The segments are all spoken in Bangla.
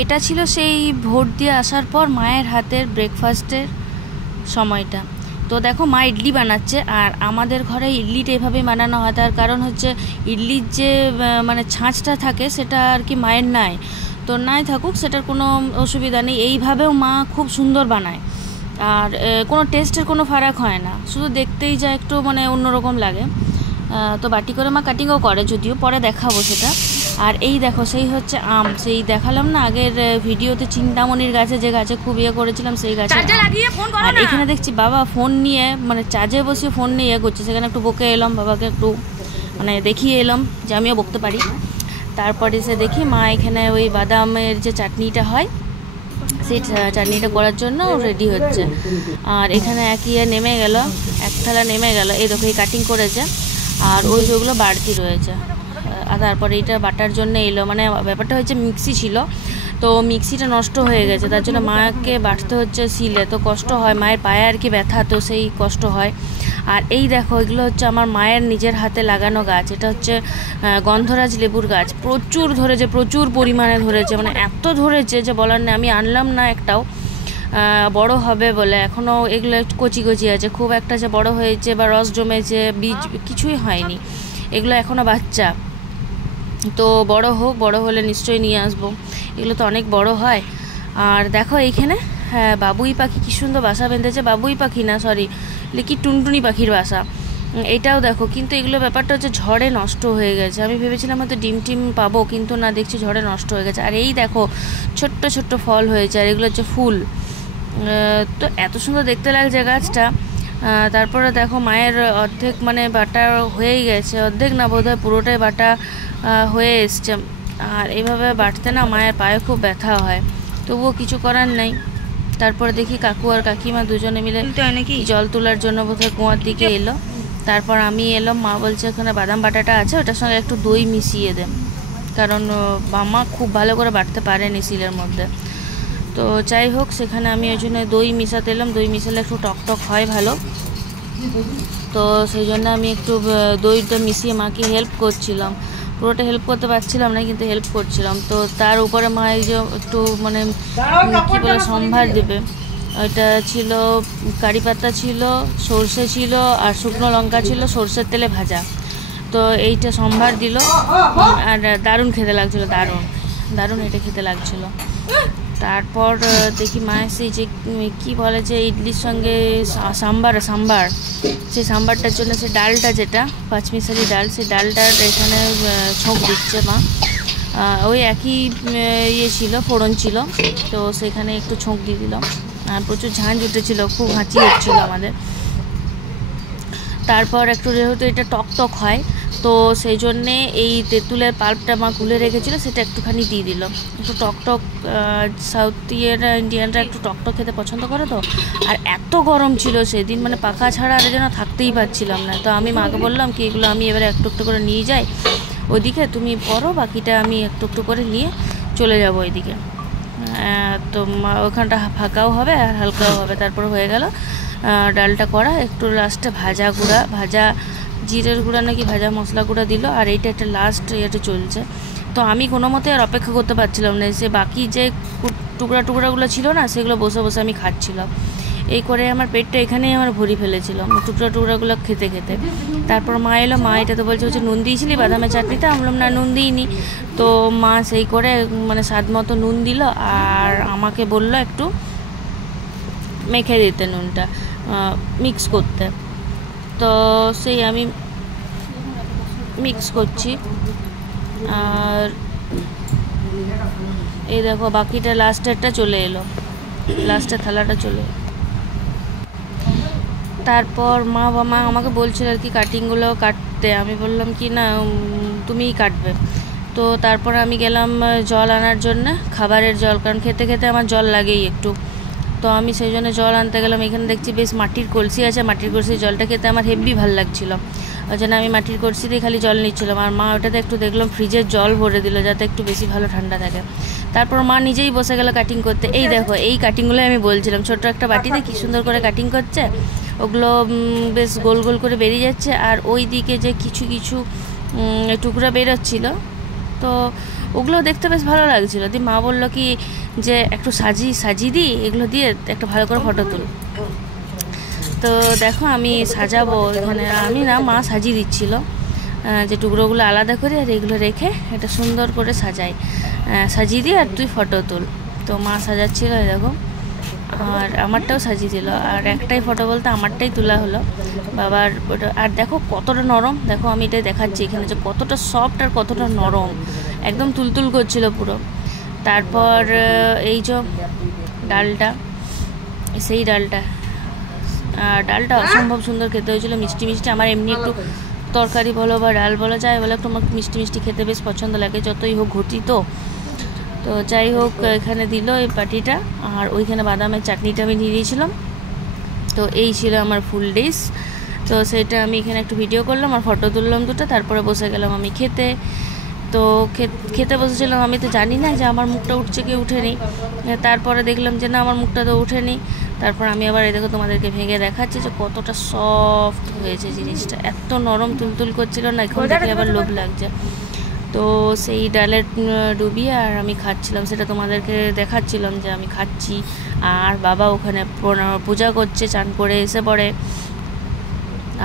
এটা ছিল সেই ভোট দিয়ে আসার পর মায়ের হাতের ব্রেকফাস্টের সময়টা। তো দেখো মা ইডলি বানাচ্ছে, আর আমাদের ঘরে ইডলিটা এভাবে বানানো হয়। তার কারণ হচ্ছে ইডলির যে মানে ছাঁচটা থাকে সেটা আর কি মায়ের নাই, তো নাই থাকুক, সেটার কোনো অসুবিধা নেই। এইভাবেও মা খুব সুন্দর বানায়, আর কোনো টেস্টের কোনো ফারাক হয় না, শুধু দেখতেই যা একটু মানে অন্যরকম লাগে। তো বাটি করে মা কাটিংও করে, যদিও পরে দেখাবো সেটা। আর এই দেখো সেই হচ্ছে আম, সেই দেখালাম না আগের ভিডিওতে চিন্তামণির গাছে, যে গাছে খুব ইয়ে করেছিলাম সেই গাছে। আর এখানে দেখছি বাবা ফোন নিয়ে মানে চার্জে বসিয়ে ফোন নিয়ে ইয়ে করছে, সেখানে একটু বকে এলাম, বাবাকে একটু মানে দেখিয়ে এলাম যে আমিও বকতে পারি। তারপরে সে দেখি মা এখানে ওই বাদামের যে চাটনিটা হয় সেই চাটনিটা করার জন্য রেডি হচ্ছে। আর এখানে এক ইয়ে নেমে গেল, এক থালা নেমে গেল, এই দেখো এই কাটিং করেছে, আর ওই যেগুলো বাড়তি রয়েছে। আর তারপরে এইটা বাটার জন্য এলো, মানে ব্যাপারটা হচ্ছে মিক্সি ছিল, তো মিক্সিটা নষ্ট হয়ে গেছে, তার জন্য মাকে বাটতে হচ্ছে শিলে, তো কষ্ট হয়, মায়ের পায়ে আর কি ব্যথা, তো সেই কষ্ট হয়। আর এই দেখো এগুলো হচ্ছে আমার মায়ের নিজের হাতে লাগানো গাছ, এটা হচ্ছে গন্ধরাজ লেবুর গাছ, প্রচুর ধরেছে, প্রচুর পরিমাণে ধরেছে, মানে এত ধরেছে যে বলার নেই। আমি আনলাম না একটাও, বড় হবে বলে, এখনও এগুলো কচি কচি আছে, খুব একটা যে বড় হয়েছে বা রস জমেছে বীজ কিছুই হয়নি, এগুলো এখনও বাচ্চা। তো বড় হোক, বড় হলে নিশ্চয়ই নিয়ে আসবো, এগুলো তো অনেক বড় হয়। আর দেখো এইখানে হ্যাঁ বাবুই পাখি কী সুন্দর বাসা বেঁধেছে, বাবুই পাখি না সরি কি টুনটুনি পাখির বাসা, এটাও দেখো। কিন্তু এগুলো ব্যাপারটা হচ্ছে ঝড়ে নষ্ট হয়ে গেছে, আমি ভেবেছিলাম হয়তো ডিম টিম পাবো, কিন্তু না, দেখছি ঝড়ে নষ্ট হয়ে গেছে। আর এই দেখো ছোট্ট ছোট্ট ফল হয়েছে, আর এগুলো হচ্ছে ফুল, তো এত সুন্দর দেখতে লাগছে গাছটা। তারপরে দেখো মায়ের অর্ধেক মানে বাটা হয়েই গেছে, অর্ধেক না বোধহয় পুরোটাই বাটা হয়ে এসছে। আর এইভাবে বাটতে না মায়ের পায়ে খুব ব্যথা হয়, তবুও কিছু করার নেই। তারপরে দেখি কাকু আর কাকিমা দুজনে মিলে জল তোলার জন্য বোধহয় কুয়ার দিকে এলো। তারপর আমি এলাম, মা বলছে এখানে বাদাম বাটাটা আছে, ওটার সঙ্গে একটু দই মিশিয়ে দেন, কারণ মামা খুব ভালো করে বাটতে পারেনি শিলের মধ্যে। তো যাই হোক, সেখানে আমি ওই জন্য দই মিশাতে এলাম, দই মিশালে একটু টক টক হয় ভালো, তো সেই জন্য আমি একটু দইটা মিশিয়ে মাকে হেল্প করছিলাম, পুরোটা হেল্প করতে পারছিলাম না কিন্তু হেল্প করছিলাম। তো তার উপরে মা এই যে একটু মানে কী বলে সম্ভার দেবে, ওইটা ছিল কারি পাতা ছিল, সর্ষে ছিল, আর শুকনো লঙ্কা ছিল সর্ষের তেলে ভাজা, তো এইটা সম্ভার দিল। আর দারুণ খেতে লাগছিলো, দারুণ দারুণ এটা খেতে লাগছিলো। তারপর দেখি মায়ের সেই যে কী বলে যে ইডলির সঙ্গে সাম্বার, সেই সাম্বারটার জন্য সেই ডালটা যেটা পাঁচমিশালি ডাল, সেই ডালটার এখানে ছোঁক দিচ্ছে মা। ওই একই ইয়ে ছিল, ফোড়ন ছিল, তো সেখানে একটু ছোঁক দিয়ে দিলাম। আর প্রচুর ঝাঁঝ উঠেছিল, খুব হাঁচি হচ্ছিল আমাদের। তারপর একটু যেহেতু এটা টক টক হয়, তো সেই জন্যে এই তেঁতুলের পাল্পটা মা খুলে রেখেছিলো, সেটা একটুখানি দিয়ে দিল। একটু টক টক, সাউথ ইন্ডিয়ানরা একটু টক টক খেতে পছন্দ করে তো। আর এত গরম ছিল সেদিন, মানে পাখা ছাড়া আর যেন থাকতেই পারছিলাম না। তো আমি মাকে বললাম কি এগুলো আমি এবারে একটু একটু করে নিয়ে যাই ওইদিকে, তুমি পরো, বাকিটা আমি একটু একটু করে নিয়ে চলে যাব ওইদিকে। তো ওখানটা ফাঁকাও হবে আর হালকাও হবে। তারপর হয়ে গেল ডালটা করা, একটু লাস্টে ভাজা জিরের গুঁড়া নাকি ভাজা মশলা গুঁড়া দিল, আর এইটা একটা লাস্ট এটা চলছে। তো আমি কোনো মতে আর অপেক্ষা করতে পারছিলাম না, সে বাকি যে টুকরাগুলো ছিল না সেগুলো বসে বসে আমি খাচ্ছিলাম, এই করে আমার পেটটা এখানেই আমার ভরি ফেলেছিলাম টুকরাগুলো খেতে খেতে। তারপর মা এলো, মা এটা তো বলছে নুন দিয়েছিলি বাদামের চাটনিতে, আমি বললাম না নুন দিইনি। তো মা সেই করে মানে স্বাদ মতো নুন দিল, আর আমাকে বললো একটু মেখে দিতে, নুনটা মিক্স করতে। তো সেই আমি মিক্স করছি, আর এই দেখো বাকিটা লাস্টেরটা চলে এলো, লাস্টের থালাটা চলে এলো। তারপর মা আমাকে বলছিল আর কি কাটিংগুলো কাটতে, আমি বললাম কি না তুমিই কাটবে। তো তারপর আমি গেলাম জল আনার জন্য, খাবারের জল, কারণ খেতে খেতে আমার জল লাগেই একটু। তো আমি সেই জন্য জল আনতে গেলাম, এখানে দেখছি বেশ মাটির কলসি আছে, মাটির কলসির জলটা খেতে আমার হেভি ভালো লাগছিলো, ওই জন্য আমি মাটির কলসিতেই খালি জল নিচ্ছিলাম। আর মা ওটাতে একটু দেখলাম ফ্রিজের জল ভরে দিল যাতে একটু বেশি ভালো ঠান্ডা থাকে। তারপর মা নিজেই বসে গেল কাটিং করতে। এই দেখো এই কাটিংগুলোই আমি বলছিলাম, ছোট্ট একটা বাটিতে কী সুন্দর করে কাটিং করছে, ওগুলো বেশ গোল গোল করে বেরিয়ে যাচ্ছে। আর ওই দিকে যে কিছু কিছু টুকরা বেরোচ্ছিলো, তো ওগুলো দেখতে বেশ ভালো লাগছিলো। দিয়ে মা বললো কি যে একটু সাজিয়ে দিই, এগুলো দিয়ে একটা ভালো করে ফটো তুল। তো দেখো আমি সাজাবো এখানে, আমি না, মা সাজিয়ে দিচ্ছিলো যে টুকরোগুলো আলাদা করে আর এগুলো রেখে এটা সুন্দর করে সাজিয়ে দিই আর তুই ফটো তুল। তো মা সাজাচ্ছিলো, দেখো, আর আমারটাও সাজিয়ে দিল। আর একটাই ফটো বলতে আমারটাই তোলা হলো বাবার। আর দেখো কতটা নরম, দেখো আমি এটাই দেখাচ্ছি এখানে যে কতটা সফট আর কতটা নরম, একদম তুলতুল করছিল পুরো। তারপর এই যে ডালটা, সেই ডালটা অসম্ভব সুন্দর খেতে হয়েছিল, মিষ্টি মিষ্টি। আমার এমনি একটু তরকারি বলো বা ডাল বলো যাই বলো, একটু আমার মিষ্টি মিষ্টি খেতে বেশ পছন্দ লাগে, যতই হোক ঘটি। তো যাই হোক এখানে দিল এই পাটিটা, আর ওইখানে বাদামের চাটনিটা আমি নিয়ে দিয়েছিলাম। তো এই ছিল আমার ফুল ডিশ। তো সেটা আমি এখানে একটু ভিডিও করলাম আর ফটো তুললাম দুটো। তারপরে বসে গেলাম আমি খেতে। তো খেতে বসেছিলাম, আমি তো জানি না যে আমার মুখটা উঠছে কি উঠেনি। তারপরে দেখলাম যে না, আমার মুখটা তো উঠেনি। তারপর আমি আবার এই দেখো তোমাদেরকে ভেঙে দেখাচ্ছি যে কতটা সফট হয়েছে জিনিসটা, এত নরম তুলতুল করছিল না, এখন দেখলে আবার লোভ লাগছে। তো সেই ডালে ডুবিয়ে আর আমি খাচ্ছিলাম, সেটা তোমাদেরকে দেখাচ্ছিলাম যে আমি খাচ্ছি। আর বাবা ওখানে পূজা করছে, চান করে এসে পড়ে,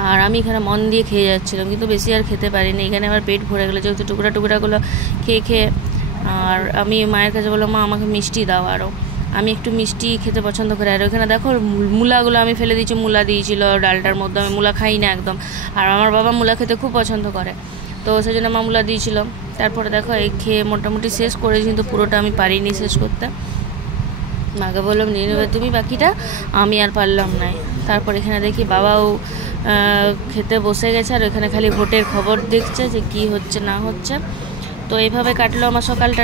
আর আমি এখানে মন দিয়ে খেয়ে যাচ্ছিলাম, কিন্তু বেশি আর খেতে পারিনি। এখানে আমার পেট ভরে গেলো যেহেতু টুকরাগুলো খেয়ে। আর আমি মায়ের কাছে বললাম, মা আমাকে মিষ্টি দাও আরও, আমি একটু মিষ্টি খেতে পছন্দ করি। আর ওখানে দেখো মূলাগুলো আমি ফেলে দিয়েছি, মূলা দিয়েছিল ডালটার মধ্যে, আমি মূলা খাই না একদম, আর আমার বাবা মূলা খেতে খুব পছন্দ করে, তো সেই জন্য মা মূলা দিয়েছিল। তারপরে দেখো এই খেয়ে মোটামুটি শেষ করেছি, কিন্তু পুরোটা আমি পারিনি শেষ করতে। মাকে বললাম নিয়ে নেবে তুমি বাকিটা, আমি আর পারলাম না। তারপর এখানে দেখি বাবাও খেতে বসে গেছে, আর ওখানে খালি ভোটের খবর দেখছে যে কি হচ্ছে না হচ্ছে। তো এইভাবে কাটলো আমার সকালটা।